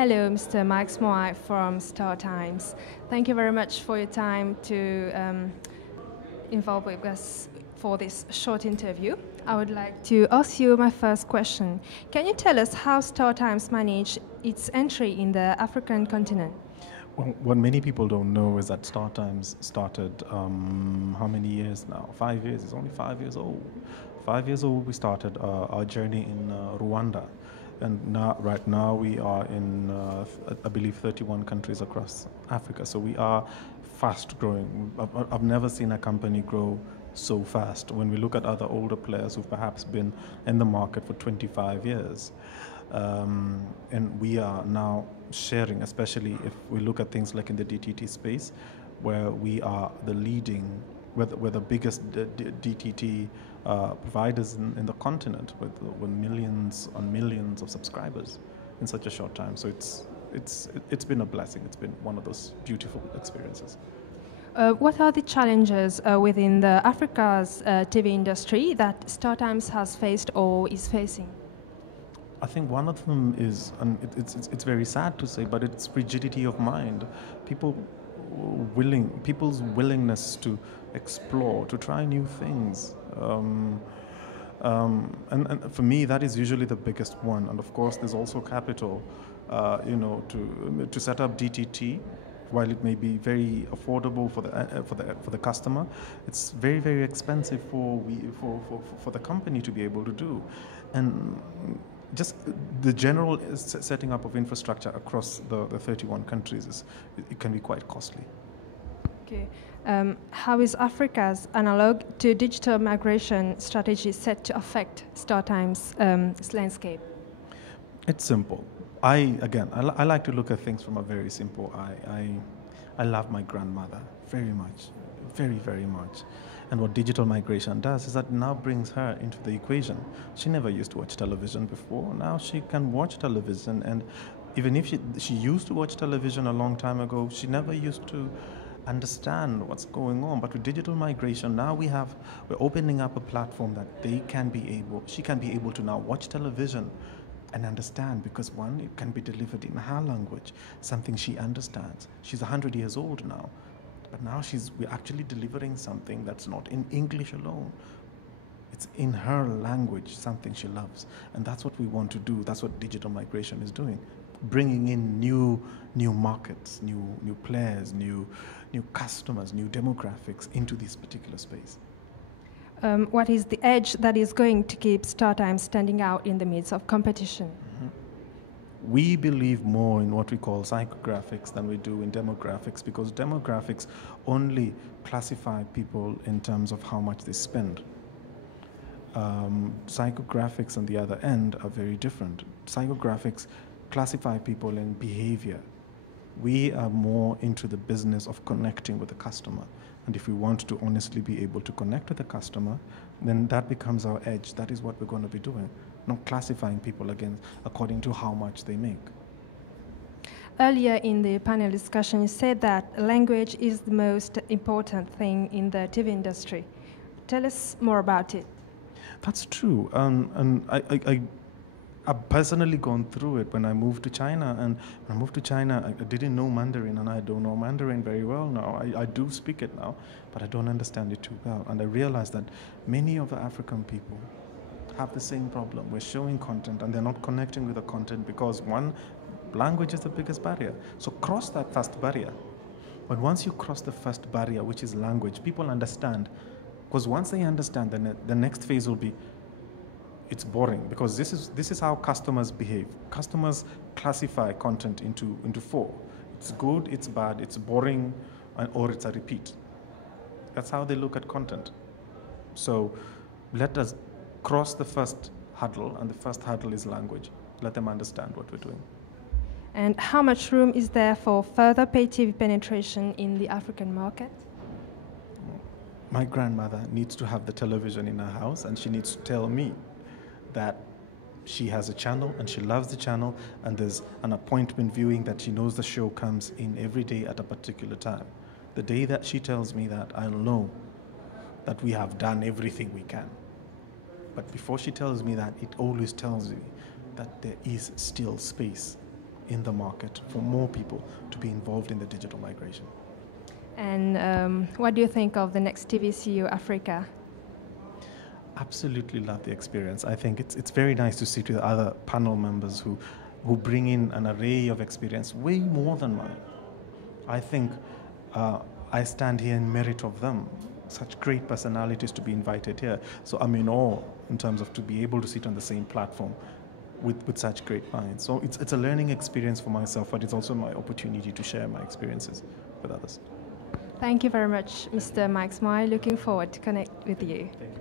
Hello, Mr. Mwai from StarTimes. Thank you very much for your time to involve with us for this short interview. I would like to ask you my first question. Can you tell us how StarTimes managed its entry in the African continent? Well, what many people don't know is that StarTimes started how many years now? 5 years. It's only 5 years old. 5 years old, we started our journey in Rwanda. And right now, we are in, I believe, 31 countries across Africa. So we are fast growing. I've never seen a company grow so fast. When we look at other older players who've perhaps been in the market for 25 years, and we are now sharing, especially if we look at things like in the DTT space, where we are the leading, we're the biggest DTT providers in the continent with millions on millions of subscribers in such a short time. So it's been a blessing. It's been one of those beautiful experiences. What are the challenges within the Africa's TV industry that StarTimes has faced or is facing? I think one of them is, and it's very sad to say, but it's rigidity of mind. People's willingness to explore, to try new things. And for me, that is usually the biggest one. And of course, there's also capital, to set up DTT. While it may be very affordable for the customer, it's very, very expensive for the company to be able to do, and just the general setting up of infrastructure across the 31 countries it can be quite costly. Okay. How is Africa's analog to digital migration strategy set to affect StarTimes' landscape? It's simple. I like to look at things from a very simple eye. I love my grandmother very much, very, very much. And what digital migration does is that it now brings her into the equation. She never used to watch television before. Now she can watch television, and even if she used to watch television a long time ago, she never used to understand what's going on. But with digital migration, now we're opening up a platform that she can be able to now watch television and understand, because one, it can be delivered in her language, something she understands. She's 100 years old now, but now we're actually delivering something that's not in English alone. It's in her language, something she loves. And that's what we want to do. That's what digital migration is doing. Bringing in new markets, new players, new customers, new demographics into this particular space. What is the edge that is going to keep StarTimes standing out in the midst of competition? Mm-hmm. We believe more in what we call psychographics than we do in demographics, because demographics only classify people in terms of how much they spend. Psychographics on the other end are very different. Psychographics classify people in behavior. We are more into the business of connecting with the customer. And if we want to honestly be able to connect with the customer, then that becomes our edge. That is what we're going to be doing, not classifying people according to how much they make. Earlier in the panel discussion, you said that language is the most important thing in the TV industry. Tell us more about it. That's true. And I've personally gone through it when I moved to China. And when I moved to China, I didn't know Mandarin, and I don't know Mandarin very well now. I do speak it now, but I don't understand it too well. And I realized that many of the African people have the same problem. We're showing content, and they're not connecting with the content because, one, language is the biggest barrier. So cross that first barrier. But once you cross the first barrier, which is language, people understand. Because once they understand, then the next phase will be, it's boring, because this is how customers behave. Customers classify content into four. It's good, it's bad, it's boring, or it's a repeat. That's how they look at content. So let us cross the first hurdle, and the first hurdle is language. Let them understand what we're doing. And how much room is there for further pay TV penetration in the African market? My grandmother needs to have the television in her house, and she needs to tell me that she has a channel and she loves the channel, and there's an appointment viewing that she knows the show comes in every day at a particular time. The day that she tells me that, I'll know that we have done everything we can. But before she tells me that, it always tells me that there is still space in the market for more people to be involved in the digital migration. And what do you think of the next TVCU Africa? Absolutely love the experience. I think it's very nice to sit with other panel members who bring in an array of experience, way more than mine. I think I stand here in merit of them. Such great personalities to be invited here. So I'm in awe in terms of to be able to sit on the same platform with such great minds. So it's a learning experience for myself, but it's also my opportunity to share my experiences with others. Thank you very much, Mr. Myke Mwai. Looking forward to connect with you. Thank you.